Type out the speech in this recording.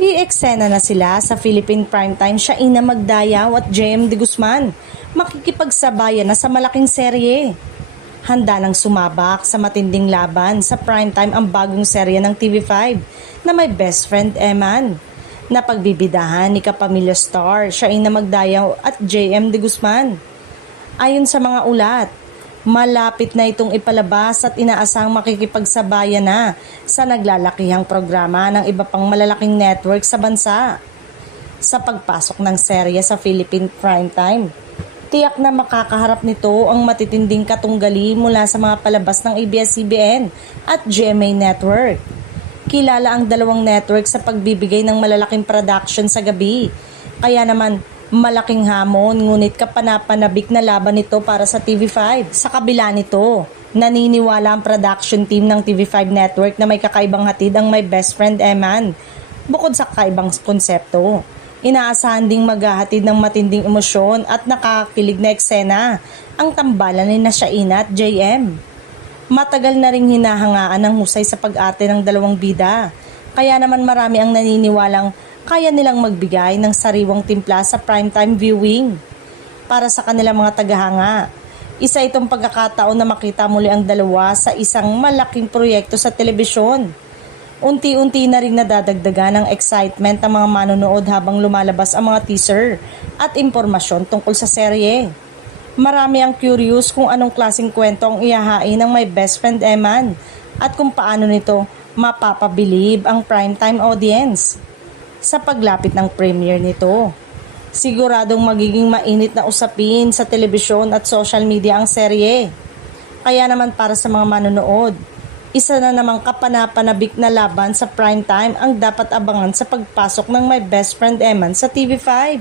I-eksena na sila sa Philippine Primetime Shaina Magdayaw at JM De Guzman. Makikipagsabayan na sa malaking serye. Handa nang sumabak sa matinding laban sa primetime ang bagong serye ng TV5 na may best friend Eman. Napagbibidahan ni kapamilya star Shaina Magdayaw at JM De Guzman. Ayon sa mga ulat, malapit na itong ipalabas at inaasang makikipagsabayan na sa naglalakihang programa ng iba pang malalaking network sa bansa. Sa pagpasok ng serye sa Philippine Primetime, tiyak na makakaharap nito ang matitinding katunggali mula sa mga palabas ng ABS-CBN at GMA Network. Kilala ang dalawang network sa pagbibigay ng malalaking production sa gabi. Kaya naman, malaking hamon ngunit kapanapanabik na laban nito para sa TV5. Sa kabila nito, naniniwala ang production team ng TV5 Network na may kakaibang hatid ang My Best Friend Eman. Bukod sa kakaibang konsepto, inaasahan ding maghahatid ng matinding emosyon at nakakakilig na eksena ang tambalan ni Shaina at JM. Matagal na ring hinahangaan ang husay sa pag-arte ng dalawang bida. Kaya naman marami ang naniniwalang kaya nilang magbigay ng sariwang timpla sa primetime viewing. Para sa kanilang mga tagahanga, isa itong pagkakataon na makita muli ang dalawa sa isang malaking proyekto sa telebisyon. Unti-unti na rin nadadagdagan ng excitement ng mga manonood habang lumalabas ang mga teaser at impormasyon tungkol sa serye. Marami ang curious kung anong klaseng kwento ang ihahain ng My Best Friend Eman at kung paano nito mapapabilib ang primetime audience. Sa paglapit ng premiere nito, siguradong magiging mainit na usapin sa telebisyon at social media ang serye. Kaya naman para sa mga manonood, isa na namang kapanapanabik na laban sa primetime ang dapat abangan sa pagpasok ng My Best Friend Eman sa TV5.